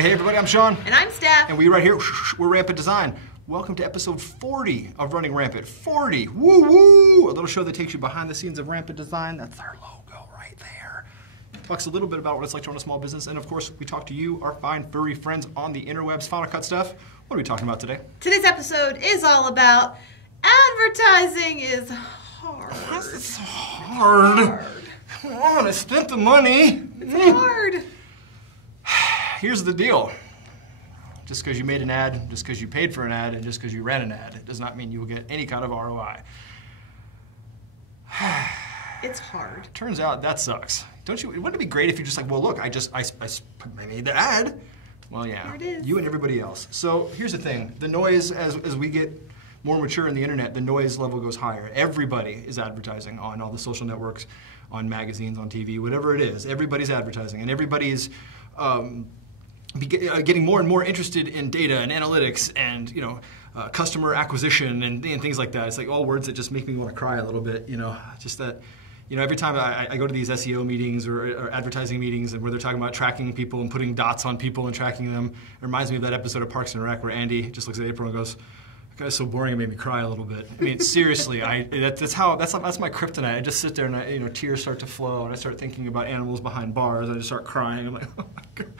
Hey everybody, I'm Sean. And I'm Steph. And we right here, we're Rampant Design. Welcome to episode 40 of Running Rampant. 40, woo woo! A little show that takes you behind the scenes of Rampant Design. That's our logo right there. Talks a little bit about what it's like to run a small business. And of course, we talk to you, our fine furry friends on the interwebs. Final Cut Steph, what are we talking about today? Today's episode is all about advertising is hard. It's hard. Come on, I spent the money. It's hard. Here's the deal. Just because you made an ad, just because you paid for an ad, and just because you ran an ad, it does not mean you will get any kind of ROI. It's hard. Turns out that sucks. Don't you? Wouldn't it be great if you're just like, well, look, I made the ad. Well, yeah, here it is. You and everybody else. So here's the thing: the noise, as we get more mature in the internet, the noise level goes higher. Everybody is advertising on all the social networks, on magazines, on TV, whatever it is. Everybody's advertising, and everybody's getting more and more interested in data and analytics and customer acquisition and things like that. It's like all words that just make me want to cry a little bit. Just that. Every time I go to these SEO meetings or advertising meetings and where they're talking about tracking people and putting dots on people and tracking them, it reminds me of that episode of Parks and Rec where Andy just looks at April and goes, "That guy's so boring, it made me cry a little bit." I mean, seriously, that's my kryptonite. I just sit there and tears start to flow and I start thinking about animals behind bars. I just start crying. I'm like, oh my God.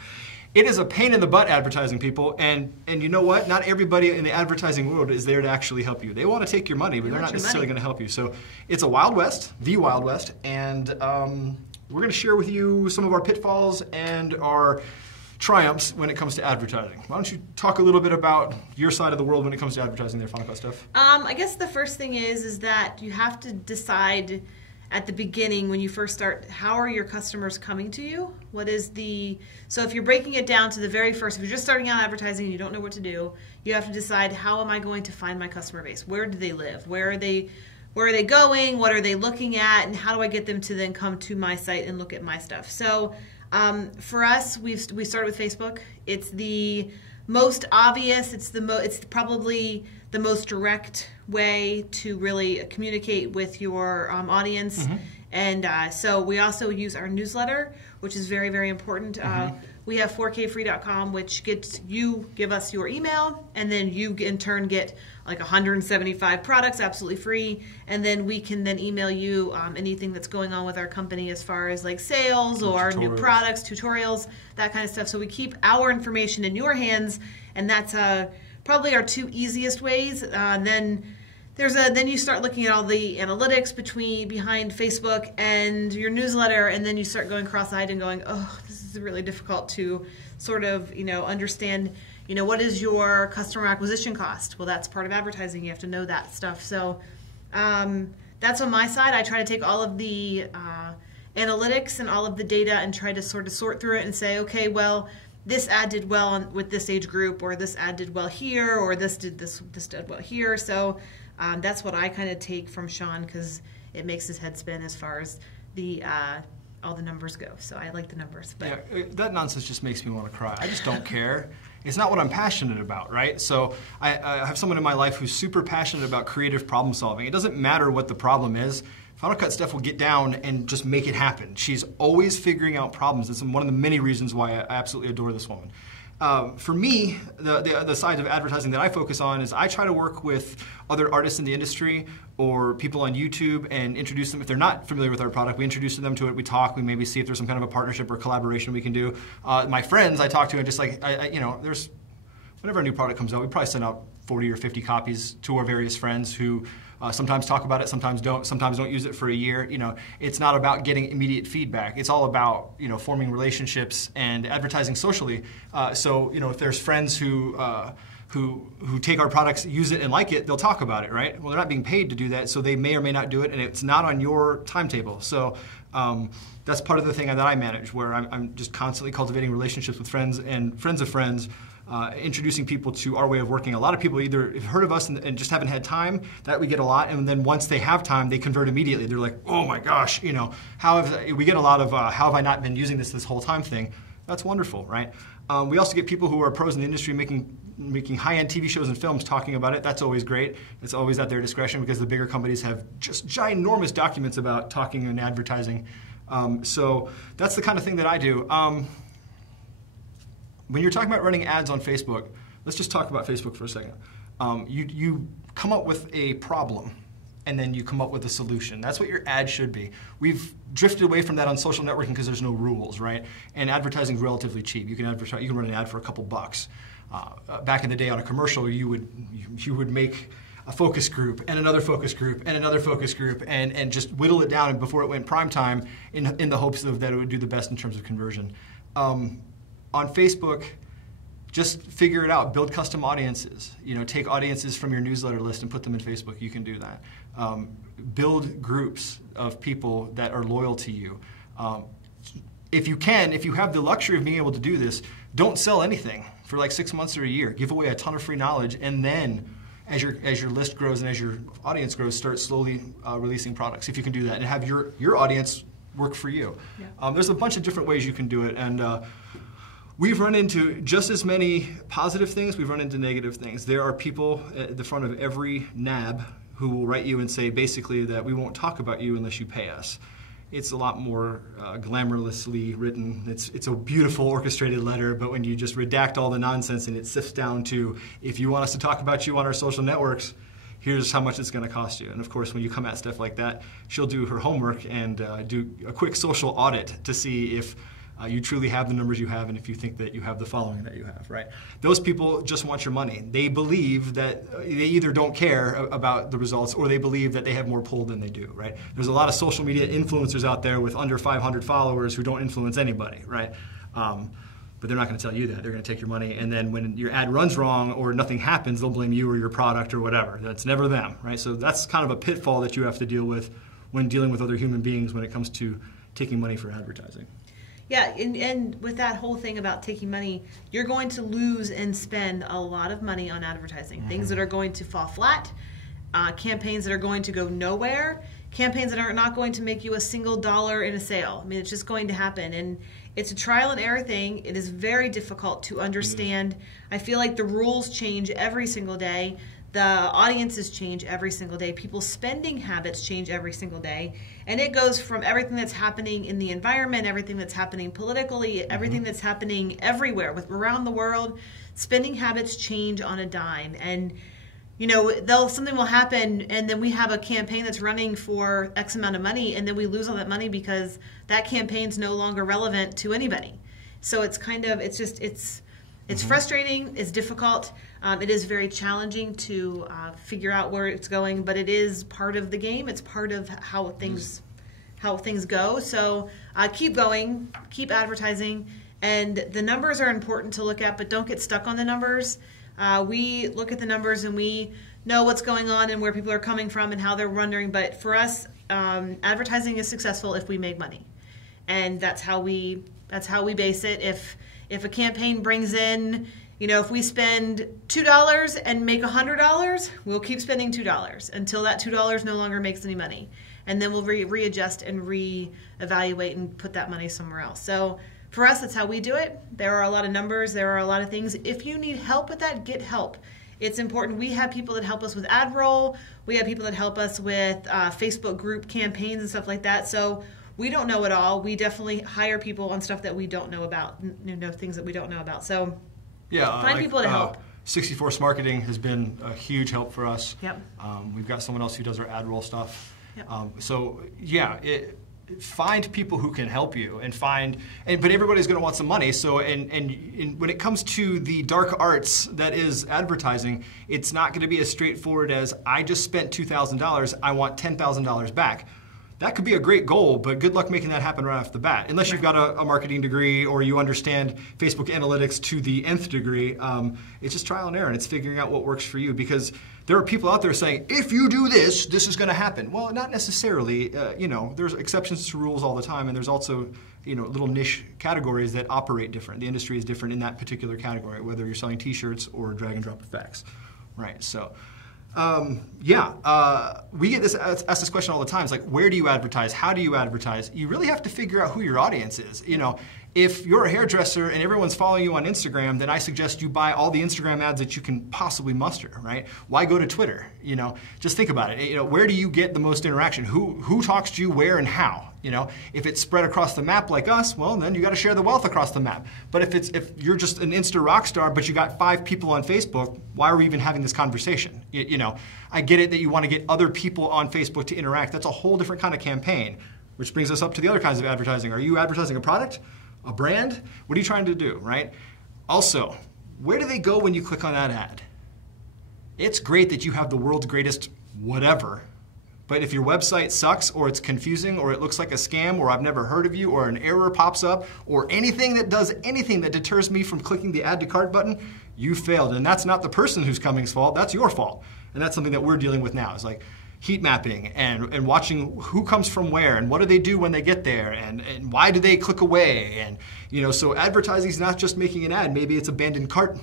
It is a pain in the butt advertising, people, and you know what? Not everybody in the advertising world is there to actually help you. They want to take your money, but they're not necessarily going to help you. So it's a Wild West, the Wild West, and we're going to share with you some of our pitfalls and our triumphs when it comes to advertising. Why don't you talk a little bit about your side of the world when it comes to advertising there, Final Cut Steph? I guess the first thing is that you have to decide at the beginning when you first start, how are your customers coming to you? So if you're breaking it down to the very first, if you're just starting out advertising and you don't know what to do, you have to decide, how am I going to find my customer base? Where do they live? Where are they going? What are they looking at? And how do I get them to then come to my site and look at my stuff? So for us, we started with Facebook. It's the most obvious. It's probably the most direct way to really communicate with your audience. Mm-hmm. And so we also use our newsletter, which is very, very important. Mm-hmm. We have 4kfree.com, which give us your email, and then you in turn get like 175 products absolutely free, and then we can then email you anything that's going on with our company as far as like sales or new products, tutorials, that kind of stuff. So we keep our information in your hands, and that's probably our two easiest ways. Then you start looking at all the analytics behind Facebook and your newsletter, and then you start going cross-eyed and going, oh, this is really difficult to sort of understand. What is your customer acquisition cost? Well, that's part of advertising. You have to know that stuff. So that's on my side. I try to take all of the analytics and all of the data and try to sort of sort through it and say, okay, well, this ad did well with this age group, or this ad did well here, or this did well here. So that's what I kind of take from Sean, because it makes his head spin as far as the all the numbers go. So I like the numbers. But yeah, that nonsense just makes me want to cry. I just don't care. It's not what I'm passionate about, right? So I have someone in my life who's super passionate about creative problem solving. It doesn't matter what the problem is. Final Cut Steph will get down and just make it happen. She's always figuring out problems. It's one of the many reasons why I absolutely adore this woman. For me, the side of advertising that I focus on is I try to work with other artists in the industry or people on YouTube and introduce them. If they're not familiar with our product, we introduce them to it, we talk, we maybe see if there's some kind of a partnership or collaboration we can do. My friends I talk to, and just like, there's, whenever a new product comes out, we probably send out 40 or 50 copies to our various friends who sometimes talk about it, sometimes don't use it for a year. It's not about getting immediate feedback. It's all about forming relationships and advertising socially. So if there's friends who take our products, use it and like it, they'll talk about it, right? Well, they're not being paid to do that, so they may or may not do it, and it's not on your timetable. So that's part of the thing that I manage, where I'm just constantly cultivating relationships with friends and friends of friends. Introducing people to our way of working. A lot of people either have heard of us and just haven't had time. That we get a lot, and then once they have time, they convert immediately. They're like, oh my gosh, we get a lot of how have I not been using this whole time thing. That's wonderful, right? We also get people who are pros in the industry making high-end TV shows and films talking about it. That's always great. It's always at their discretion because the bigger companies have just ginormous documents about talking and advertising. So that's the kind of thing that I do. when you're talking about running ads on Facebook, let's just talk about Facebook for a second. You come up with a problem, and then you come up with a solution. That's what your ad should be. We've drifted away from that on social networking because there's no rules, right? And advertising is relatively cheap. You can run an ad for a couple bucks. Back in the day on a commercial, you would make a focus group and another focus group and another focus group and just whittle it down before it went prime time in the hopes that it would do the best in terms of conversion. On Facebook, just figure it out. Build custom audiences. Take audiences from your newsletter list and put them in Facebook. You can do that. Build groups of people that are loyal to you. If you have the luxury of being able to do this, don't sell anything for like 6 months or a year. Give away a ton of free knowledge, and then as your list grows and as your audience grows, start slowly releasing products. If you can do that and have your audience work for you. Yeah. There's a bunch of different ways you can do it, and we've run into just as many positive things. We've run into negative things. There are people at the front of every NAB who will write you and say basically that we won't talk about you unless you pay us. It's a lot more glamorously written. It's a beautiful orchestrated letter, but when you just redact all the nonsense and it sifts down to, if you want us to talk about you on our social networks, here's how much it's going to cost you. And of course, when you come at stuff like that, she'll do her homework and do a quick social audit to see if you truly have the numbers you have, and if you think that you have the following that you have, right? Those people just want your money. They believe that they either don't care about the results, or they believe that they have more pull than they do, right? There's a lot of social media influencers out there with under 500 followers who don't influence anybody, right? But they're not going to tell you that. They're going to take your money, and then when your ad runs wrong or nothing happens, they'll blame you or your product or whatever. That's never them, right? So that's kind of a pitfall that you have to deal with when dealing with other human beings when it comes to taking money for advertising. Yeah, and with that whole thing about taking money, you're going to lose and spend a lot of money on advertising. Mm-hmm. Things that are going to fall flat, campaigns that are going to go nowhere, campaigns that are not going to make you a single dollar in a sale. I mean, it's just going to happen. And it's a trial and error thing. It is very difficult to understand. Mm-hmm. I feel like the rules change every single day. The audiences change every single day. People's spending habits change every single day. And it goes from everything that's happening in the environment, everything that's happening politically, everything that's happening everywhere around the world. Spending habits change on a dime. And, something will happen, and then we have a campaign that's running for X amount of money, and then we lose all that money because that campaign's no longer relevant to anybody. So it's it's frustrating, it's difficult. It is very challenging to figure out where it's going, but it is part of the game. It's part of how things go. So keep going, keep advertising, and the numbers are important to look at, but don't get stuck on the numbers. We look at the numbers and we know what's going on and where people are coming from and how they're wondering. But for us, advertising is successful if we make money, and that's how we base it. If a campaign brings in, if we spend $2 and make $100, we'll keep spending $2 until that $2 no longer makes any money. And then we'll readjust and reevaluate and put that money somewhere else. So for us, that's how we do it. There are a lot of numbers. There are a lot of things. If you need help with that, get help. It's important. We have people that help us with ad roll. We have people that help us with Facebook group campaigns and stuff like that. So we don't know it all. We definitely hire people on stuff that we don't know about, things that we don't know about. So find people to help. 64 Marketing has been a huge help for us. Yep. We've got someone else who does our ad roll stuff. Yep. Find people who can help you, but everybody's going to want some money. So, and when it comes to the dark arts that is advertising, it's not going to be as straightforward as I just spent $2,000. I want $10,000 back. That could be a great goal, but good luck making that happen right off the bat. Unless you've got a marketing degree or you understand Facebook analytics to the nth degree, it's just trial and error, and it's figuring out what works for you. Because there are people out there saying, if you do this, this is going to happen. Well, not necessarily. There's exceptions to rules all the time, and there's also little niche categories that operate different. The industry is different in that particular category, whether you're selling T-shirts or drag and drop effects, right? So. We get asked this question all the time. It's like, where do you advertise? How do you advertise? You really have to figure out who your audience is. If you're a hairdresser and everyone's following you on Instagram, then I suggest you buy all the Instagram ads that you can possibly muster, right? Why go to Twitter? You know, just think about it. You know, where do you get the most interaction? Who talks to you, where, and how? You know, if it's spread across the map like us, well, then you got to share the wealth across the map. But if you're just an Insta rock star, but you got 5 people on Facebook, why are we even having this conversation? You know, I get it that you want to get other people on Facebook to interact. That's a whole different kind of campaign, which brings us up to the other kinds of advertising. Are you advertising a product? A brand? What are you trying to do, right? Also, where do they go when you click on that ad? It's great that you have the world's greatest whatever, but if your website sucks, or it's confusing, or it looks like a scam, or I've never heard of you, or an error pops up, or anything that does anything that deters me from clicking the add to cart button, you failed. And that's not the person who's coming's fault, that's your fault. And that's something that we're dealing with now. It's like heat mapping and watching who comes from where and what do they do when they get there and why do they click away. And you know, so advertising is not just making an ad. Maybe it's abandoned cart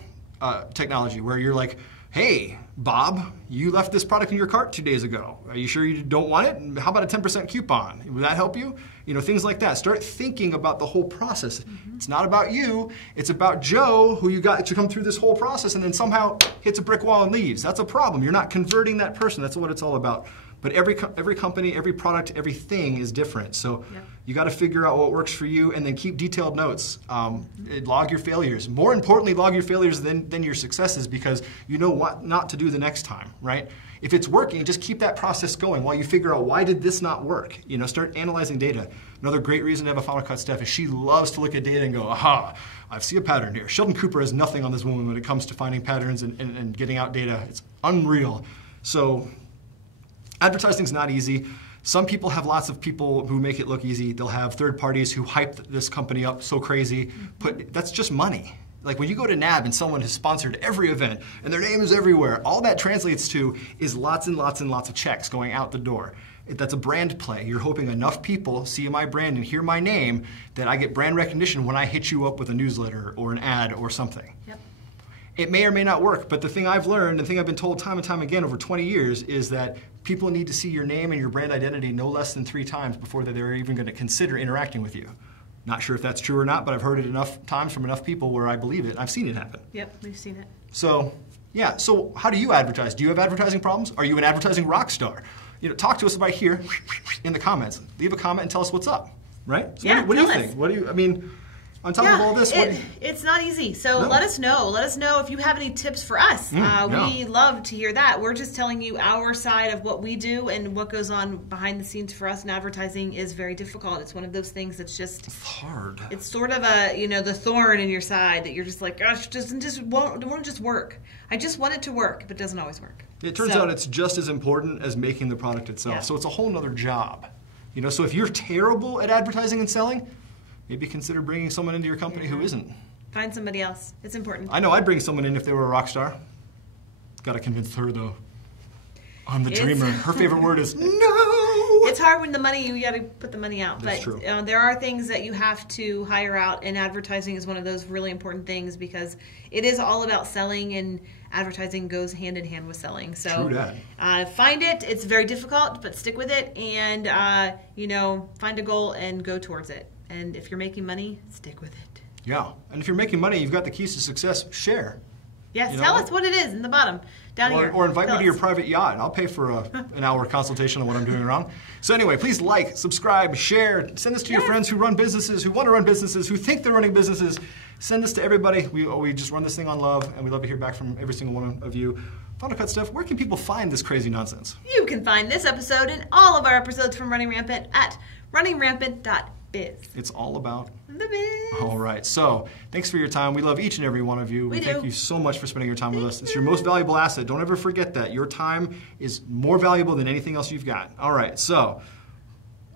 technology where you're like, hey, Bob, you left this product in your cart 2 days ago. Are you sure you don't want it? How about a 10% coupon? Would that help you? You know, things like that. Start thinking about the whole process. It's not about you. It's about Joe, who you got to come through this whole process and then somehow hits a brick wall and leaves. That's a problem. You're not converting that person. That's what it's all about. But every company, every product, everything is different. So you got to figure out what works for you and then keep detailed notes. Log your failures. More importantly, log your failures than your successes because you know what not to do the next time, right? If it's working, just keep that process going while you figure out why did this not work. You know, start analyzing data. Another great reason to have a Final Cut Steph is she loves to look at data and go, aha, I see a pattern here. Sheldon Cooper has nothing on this woman when it comes to finding patterns and getting out data. It's unreal. So advertising's not easy. Some people have lots of people who make it look easy. They'll have third parties who hype this company up so crazy. That's just money. Like when you go to NAB and someone has sponsored every event and their name is everywhere, all that translates to is lots and lots and lots of checks going out the door. That's a brand play. You're hoping enough people see my brand and hear my name that I get brand recognition when I hit you up with a newsletter or an ad or something. Yep. It may or may not work, but the thing I've learned, the thing I've been told time and time again over 20 years is that people need to see your name and your brand identity no less than 3 times before they're even going to consider interacting with you. Not sure if that's true or not, but I've heard it enough times from enough people where I believe it. I've seen it happen. Yep, we've seen it. So, yeah. So how do you advertise? Do you have advertising problems? Are you an advertising rock star? You know, talk to us about here in the comments. Leave a comment and tell us what's up, right? So yeah, what do you think? What do you? I mean, on top of all this, it's not easy. So let us know. Let us know if you have any tips for us. We love to hear that. We're just telling you our side of what we do and what goes on behind the scenes for us. And advertising is very difficult. It's one of those things that's just hard. It's sort of a the thorn in your side that you're just like, gosh, it won't just work. I just want it to work, but it doesn't always work. It turns out it's just as important as making the product itself. Yeah. So it's a whole nother job. You know, so if you're terrible at advertising and selling, maybe consider bringing someone into your company who isn't. Find somebody else. It's important. I know I'd bring someone in if they were a rock star. Got to convince her, though. I'm the dreamer. Her favorite word is no. It's hard when you got to put the money out. That's but true. There are things that you have to hire out, and advertising is one of those really important things because it is all about selling, and advertising goes hand in hand with selling. So true that. Find it. It's very difficult, but stick with it, and find a goal and go towards it. And if you're making money, stick with it. Yeah. And if you're making money, you've got the keys to success. Share. Yes, tell us what it is in the bottom, down here. Or invite me to your private yacht. I'll pay for an hour consultation on what I'm doing wrong. So anyway, please like, subscribe, share. Send this to your friends who run businesses, who want to run businesses, who think they're running businesses. Send this to everybody. We just run this thing on love, and we love to hear back from every single one of you. Final Cut Steph, where can people find this crazy nonsense? You can find this episode and all of our episodes from Running Rampant at runningrampant.biz. It's all about the biz. All right. So thanks for your time. We love each and every one of you. We thank you so much for spending your time with us. It's your most valuable asset. Don't ever forget that. Your time is more valuable than anything else you've got. All right. So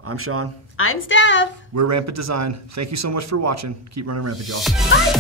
I'm Sean. I'm Steph. We're Rampant Design. Thank you so much for watching. Keep running rampant, y'all. Bye.